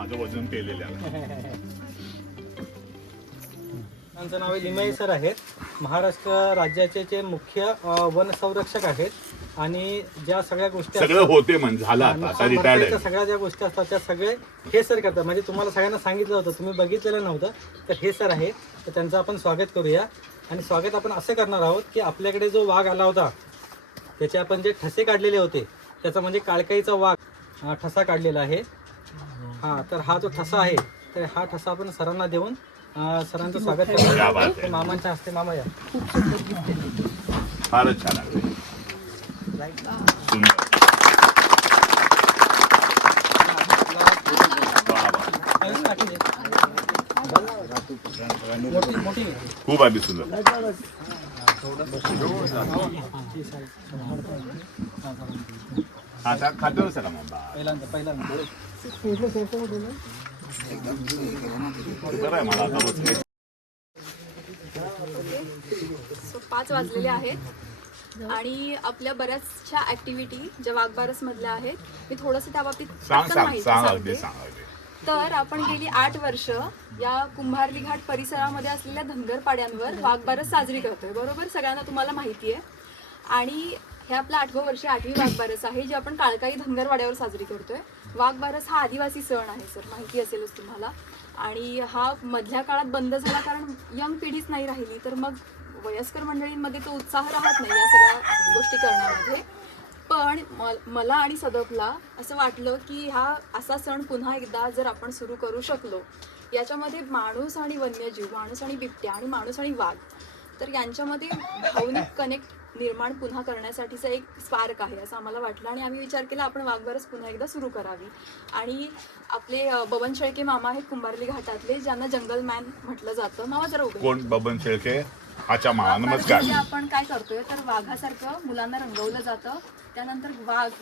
माझं वजन पेलेलं आहे. त्यांचं नाव लिमये सर आहेत. महाराष्ट्र राज्याचे जे मुख्य वन संरक्षक आहेत आणि ज्या सगळ्या गोष्टी सगळं होते म्हणजे झालं आता रिटायर्ड आहे. सगळ्या ज्या गोष्टी असतात त्या सगळे हे सर करतात. म्हणजे तुम्हाला सगळ्यांना सांगितलं होतं, तुम्ही बघितलेलं नव्हतं, तर हे सर आहे. तर त्यांचं आपण स्वागत करूया. आणि स्वागत आपण असं करणार आहोत की आपल्याकडे जो वाघ आला होता त्याचे आपण जे ठसे काढलेले होते, त्याचा म्हणजे काळकाईचा वाघ ठसा काढलेला आहे. हां, तर हा जो ठसा आहे, तर हा ठसा आपण सरांना देऊन सरांचं स्वागत करूया. मामांच्या हस्ते. मामा या. फारच छान आहे. सुंदर. खूप आधी सुंदर. आता खातो सर मग पहिल्यांदा बरं आहे मला आता रोज. 5 वाजलेले आहेत आणि आपल्या बऱ्याचशा ऍक्टिव्हिटी ज्या वाघबारस मधल्या आहेत, मी थोडंसं त्या बाबतीत माहिती सांगते. तर आपण गेली 8 वर्ष या कुंभारली घाट परिसरामध्ये असलेल्या धनगर पाड्यांवर वाघबारस साजरी करतोय. बरोबर, सगळ्यांना तुम्हाला माहिती आहे. आणि हे आपलं 8वं वर्ष 8वी वाघबारस आहे, जी आपण काळकाई धनगर वाड्यावर साजरी करतोय. वाघबारस हा आदिवासी सण आहे सर, माहिती असेलच तुम्हाला. आणि हा मधल्या काळात बंद झाला कारण यंग पिढीच नाही राहिली, तर मग वयस्कर मंडळींमध्ये तो उत्साह राहत नाही या सगळ्या गोष्टी करण्यामध्ये. पण मला आणि सदफला असं वाटलं की हा असा सण पुन्हा एकदा जर आपण सुरू करू शकलो, याच्यामध्ये माणूस आणि वन्यजीव, माणूस आणि बिबट्या आणि माणूस आणि वाघ, तर यांच्यामध्ये भावनिक कनेक्ट निर्माण पुन्हा करण्यासाठीचं एक स्पार्क आहे असं आम्हाला वाटलं. आणि आम्ही विचार केला आपण वाघबारस पुन्हा एकदा सुरू करावी. आणि आपले बबन शेळके मामा आहेत कुंभारली घाटातले, ज्यांना जंगल मॅन म्हटलं जातं. मामा जरा उभे. कोण? बबन शेळके. अच्छा मामा, नमस्कार. आपण काय करतोय तर वाघासारखं मुलांना रंगवलं जातं. त्यानंतर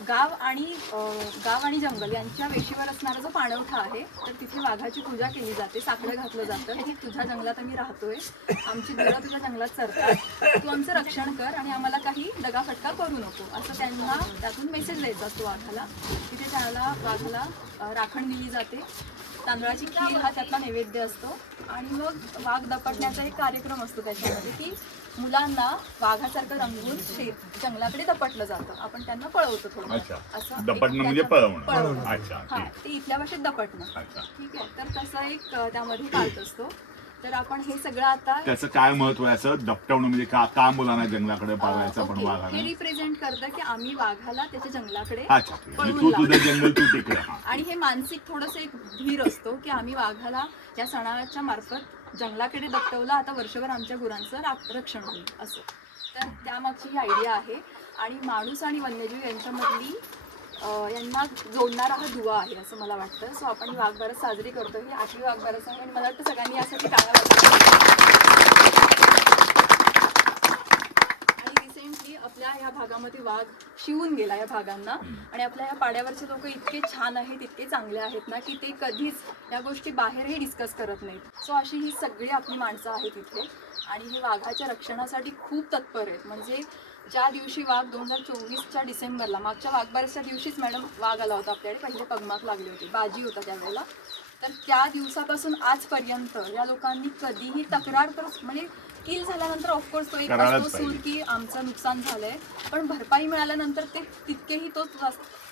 गाव आणि जंगल यांच्या वेशीवर असणारा जो पाणवठा आहे, तर तिथे वाघाची पूजा केली जाते, साकडं घातलं जातं की तुझ्या जंगलात आम्ही राहतोय, आमची घरं तुझ्या जंगलात सरतात, तू आमचं रक्षण कर आणि आम्हाला काही दगाफटका करू नको, असं त्यांना त्यातून मेसेज द्यायचा असतो वाघाला. तिथे वाघाला राखण दिली जाते. तांदळाची खीर हा त्यातला नैवेद्य असतो. आणि मग वाघ दपटण्याचा एक कार्यक्रम असतो त्याच्यामध्ये, की मुलांना वाघासारखं रंगवून जंगलाकडे दपटलं जातं. आपण त्यांना पळवतो थोडं असं. दपटणं म्हणजे पळवणं. अच्छा, हा, ते इथल्या भाषेत दपटणं. ठीक आहे, तर तसं एक त्यामध्ये पार्ट असतो. तर आपण हे सगळं आता त्याचं काय महत्व आहे? असं दपटवणं म्हणजे का मुलांना जंगलाकडे पाळायचं? पण वाघाला हे रिप्रेझेंट करतं की आम्ही वाघाला त्याच्या जंगलाकडे तू तुझं जंगल तू तिकडे. आणि हे मानसिक थोडंसं एक धीर असतो की आम्ही वाघाला या सणाच्या मार्फत जंगलाकडे दपटवलं, आता वर्षभर आमच्या गुरांचं रक्षण होईल असं. तर त्यामागची ही आयडिया आहे. आणि माणूस आणि वन्यजीव यांच्यामधली यांना जोडणारा हा दुवा आहे असं मला वाटतं. सो आपण ही वाघबारस साजरी करतो. ही 8वी वाघबारस आहे आणि मला वाटतं सगळ्यांनी यासाठी टाळ्या वाजवाव्या. आणि रिसेंटली आपल्या ह्या भागामध्ये वाघ शिवून गेला या भागांना. आणि आपल्या ह्या पाड्यावरचे लोक इतके छान आहेत, इतके चांगले आहेत ना, की ते कधीच या गोष्टी बाहेरही डिस्कस करत नाहीत. सो अशी ही सगळी आपली माणसं आहेत इथे आणि हे वाघाच्या रक्षणासाठी खूप तत्पर आहेत. म्हणजे ज्या दिवशी वाघ 2024च्या डिसेंबरला, मागच्या वाघबारसच्या दिवशीच मॅडम वाघ आला होता आपल्याकडे. पहिले पगमाक लागली होती, बाजी होता त्यावेळेला. तर त्या दिवसापासून आजपर्यंत या लोकांनी कधीही तक्रार तर म्हणजे किल झाल्यानंतर ऑफकोर्स तो एक असतो सूर की आमचं नुकसान झालंय, पण भरपाई मिळाल्यानंतर ते तितकेही तो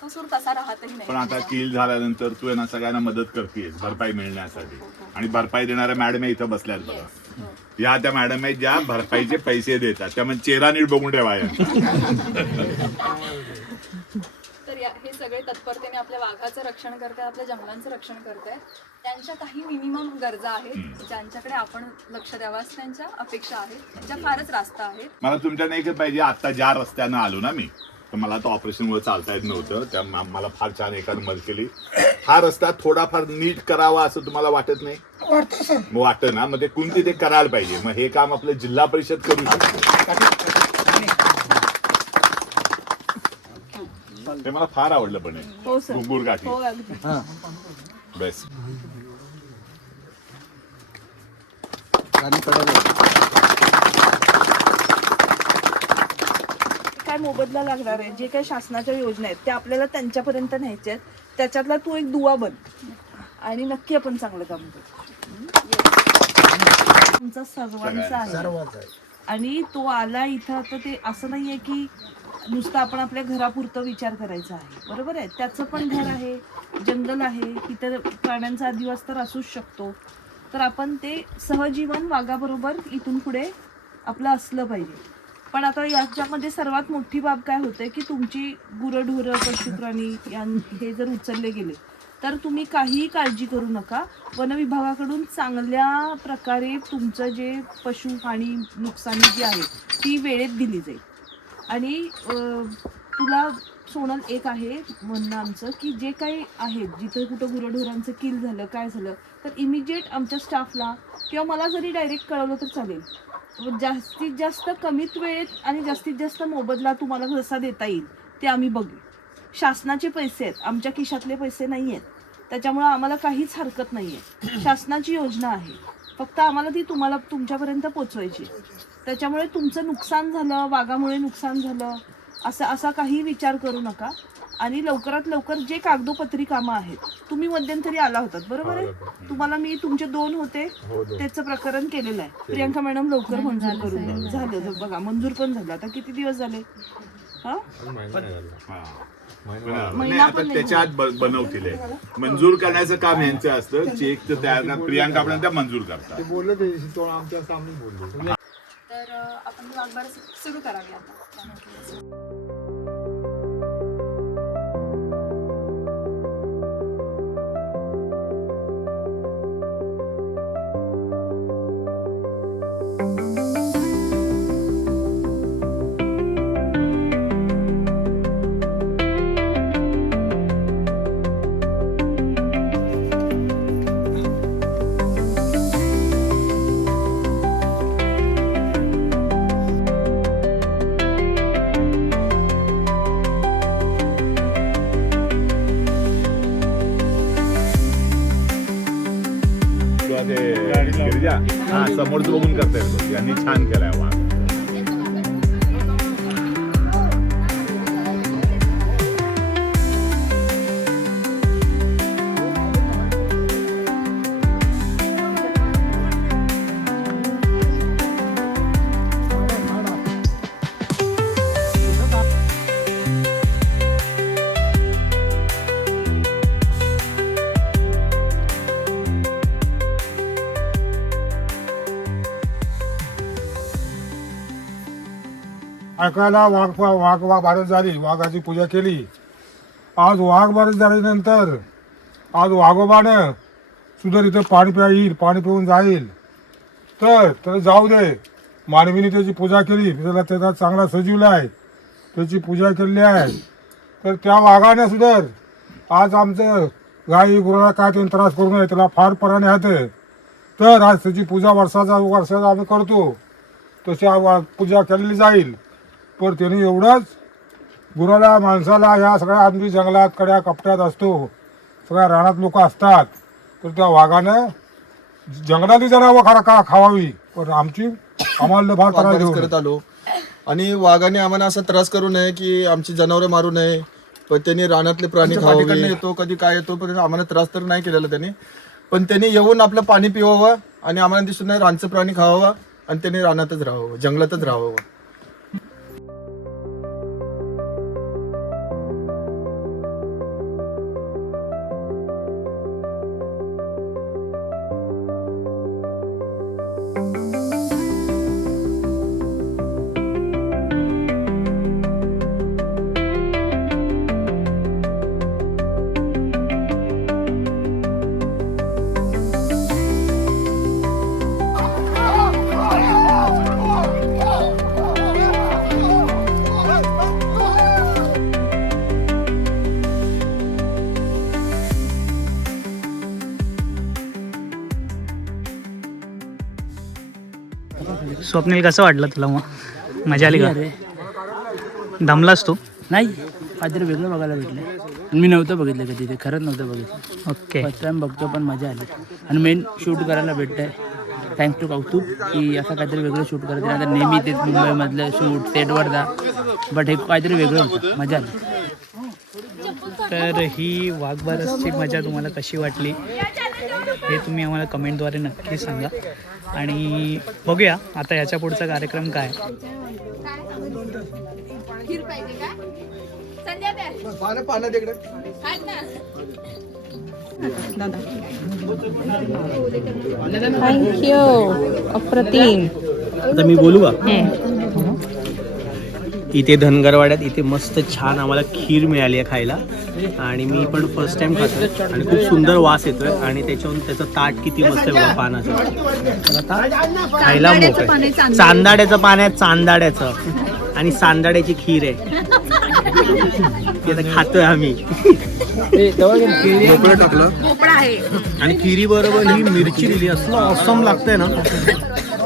सूर तसा राहतही नाही. पण आता किल झाल्यानंतर तू यांना सगळ्यांना मदत करतेस भरपाई मिळण्यासाठी. आणि भरपाई देणाऱ्या मॅडम इथं बसल्यात बघा. या त्या मॅडम आहेत ज्या भरपाईचे पैसे देतात. त्यामुळे चेहरा नीट बघून ठेवा. तर हे सगळे तत्परतेने आपल्या वाघाचं रक्षण करतायत, आपल्या जंगलांचं रक्षण करतायत. त्यांच्या काही मिनिमम गरजा आहेत ज्यांच्याकडे आपण लक्ष द्यावं असं त्यांच्या अपेक्षा आहेत, ज्या फारच रास्त आहेत. मला तुमच्याने एक पाहिजे, आता ज्या रस्त्यानं आलो ना मी, तर मला आता ऑपरेशनमुळे चालता येत नव्हतं, त्या मला फार छान एकानं मदत केली. हा रस्ता थोडाफार नीट करावा असं तुम्हाला वाटत नाही? वाटतं ना. मग ते कोणती ते करायला पाहिजे. मग हे काम आपलं जिल्हा परिषद करू शकते. ते मला फार आवडलं. पण गुरगाठी बेस्ट. काय मोबदला लागणार आहे, जे काही शासनाच्या योजना आहेत त्या आपल्याला त्यांच्यापर्यंत न्यायच्या आहेत. त्याच्यातला तू एक दुवा बन. आणि नक्की आपण चांगलं काम करू. तुमचा सर्वांचा आहे आणि तो आला इथं तर ते असं नाहीये की नुसतं आपण आपल्या घरापुरतं विचार करायचा आहे. बरोबर आहे, त्याचं पण घर आहे, जंगल आहे, इतर प्राण्यांचा आदिवास तर असूच शकतो. तर आपण ते सहजीवन वाघाबरोबर इथून पुढे आपलं असलं पाहिजे. पण आता याच्यामध्ये सर्वात मोठी बाब काय होते की तुमची गुरंढोरं पशुप्राणी हे जर उचलले गेले तर तुम्ही काहीही काळजी करू नका. वन विभागाकडून चांगल्या प्रकारे तुमचं जे पशुहानी नुकसानी जी आहे ती वेळेत दिली जाईल. आणि तुला सोनल एक आहे म्हणणं आमचं की जे काही आहे जिथं कुठं गुरंढोरांचं किल झालं काय झालं तर इमिजिएट आमच्या स्टाफला किंवा मला जरी डायरेक्ट कळवलं तर चालेल. जास्तीत जास्त कमीत वेळेत आणि जास्तीत जास्त मोबदला तुम्हाला जसा देता येईल ते आम्ही बघू. शासनाचे पैसे आहेत, आमच्या खिशातले पैसे नाही आहेत, त्याच्यामुळं आम्हाला काहीच हरकत नाही आहे. शासनाची योजना आहे, फक्त आम्हाला ती तुम्हाला तुमच्यापर्यंत पोचवायची. त्याच्यामुळे तुमचं नुकसान झालं, वाघामुळे नुकसान झालं असा काही विचार करू नका. आणि लवकरात लवकर जे कागदोपत्री कामं आहेत, तुम्ही मध्यंतरी आला होतात बरोबर आहे, तुम्हाला मी तुमचे 2 होते त्याचं प्रकरण केलेलं आहे. प्रियांका मॅडम लवकर मंजूर करून द्या. झालं बघा, मंजूर पण झालं. आता किती दिवस झाले? नाही आता त्याच्या आत बनवतील. मंजूर करण्याचं काम यांचं असतं. चेक तर तयार प्रियांका आपण त्या मंजूर करतात. तर आपण वाघबारस सुरू करावी आता. हा समोरच बघून करता येतो. यांनी छान केलाय वाघ. ऐकायला वाघ बारस झाली, वाघाची पूजा केली. आज वाघ बारस झाल्यानंतर आज वाघोबानं सुद्धा इथं पाणी येईल, पाणी पिऊन जाईल. तर जाऊ दे. मानवीने त्याची पूजा केली, त्याचा चांगला सजीवला आहे, त्याची पूजा केलेली आहे. तर त्या वाघाने सुद्धा आज आमचं गाई गुराला काय त्यांनी त्रास करू नये, त्याला फार पराने आहेत. तर आज त्याची पूजा वर्षाचा आम्ही करतो, तशी पूजा केलेली जाईल. पण त्याने एवढंच गुराला माणसाला या सगळ्या आम्ही जंगलात कड्या कपट्यात असतो, सगळ्या रानात लोक असतात. तर त्या वाघानं जंगलातली जनावरं खावावी, पण आम्हाला फार त्रास करत आलो. आणि वाघाने आम्हाला असा त्रास करू नये की आमची जनावरं मारू नये, पण त्यांनी रानातले प्राणी खावावे. येतो कधी काय येतो, पण आम्हाला त्रास तर नाही केलेला त्यांनी. पण त्यांनी येऊन आपलं पाणी पिवावं आणि आम्हाला दिसून नाही रानचं प्राणी खावावं आणि त्यांनी रानातच राहावं, जंगलातच राहावं. स्वप्नील कसं वाटलं तुला? मग मजा आली का? दमलास तू? नाही, काहीतरी वेगळं बघायला भेटलं. मी नव्हतं बघितलं कधी, ते खरंच नव्हतं बघितलं. ओके. फर्स्ट टाइम बघतो, पण मजा आली. आणि मेन शूट करायला भेटतंय, थँक्स टू कौतुक की असं काहीतरी वेगळं शूट करत नाही. आता नेहमी तेच मुंबईमधलं शूट सेटवर जा, बट हे काहीतरी वेगळं होतं, मजा आली. तर ही वाघबारसची मजा तुम्हाला कशी वाटली हे तुम्ही आम्हाला कमेंटद्वारे नक्की सांगा. आणि बघूया आता याच्या पुढचा कार्यक्रम काय. खीर पाहिजे का? संध्या द्या. पाण्यात इकडे खात ना. थँक्यू. अप्रतिम. आता मी बोलू का? इथे धनगरवाड्यात इथे मस्त छान आम्हाला खीर मिळाली आहे खायला आणि मी पण फर्स्ट टाइम खातो आणि खूप सुंदर वास येतोय आणि त्याच्याहून त्याचं ताट किती मस्त आहे बघा पानाचं. तर आता खायला मोकळं. चांदाड्याचं पान आहे, चांदाड्याचं, आणि सांदाड्याची खीर आहे. ते आता खातोय आम्ही. भोपळा टाकलं आणि खिरी बरोबर ही मिरची दिली. असलं ऑसम लागतंय ना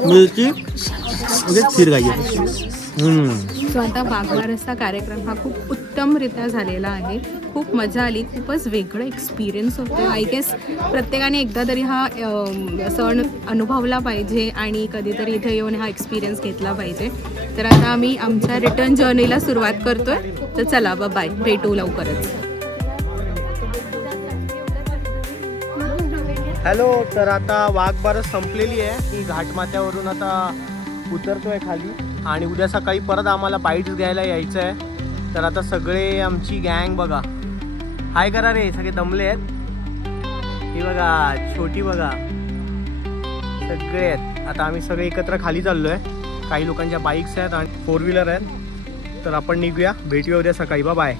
मिरची म्हणजे खीर खायची. सो आता वाघबारसचा कार्यक्रम हा खूप उत्तमरित्या झालेला आहे. खूप मजा आली. खूपच वेगळं एक्सपिरियन्स होतं. आय गेस प्रत्येकाने एकदा तरी हा सण अनुभवला पाहिजे आणि कधीतरी इथे येऊन हा एक्सपिरियन्स घेतला पाहिजे. तर आता आम्ही आमच्या रिटर्न जर्नीला सुरुवात करतोय. तर चला बाय, भेटू लवकरच. हॅलो. तर आता वाघबारस संपलेली आहे. ही घाटमाथ्यावरून आता उतरतोय खाली आणि उद्या सकाळी परत आम्हाला बाईट्स घ्यायला यायचं आहे. तर आता सगळे आमची गँग बघा, हाय करा रे, सगळे दमले आहेत. ही बघा छोटी बघा, सगळे आहेत. आता आम्ही सगळे एकत्र खाली चाललो आहे. काही लोकांच्या बाईक्स आहेत आणि 4 व्हीलर आहेत. तर आपण निघूया, भेटूया उद्या सकाळी. बाय.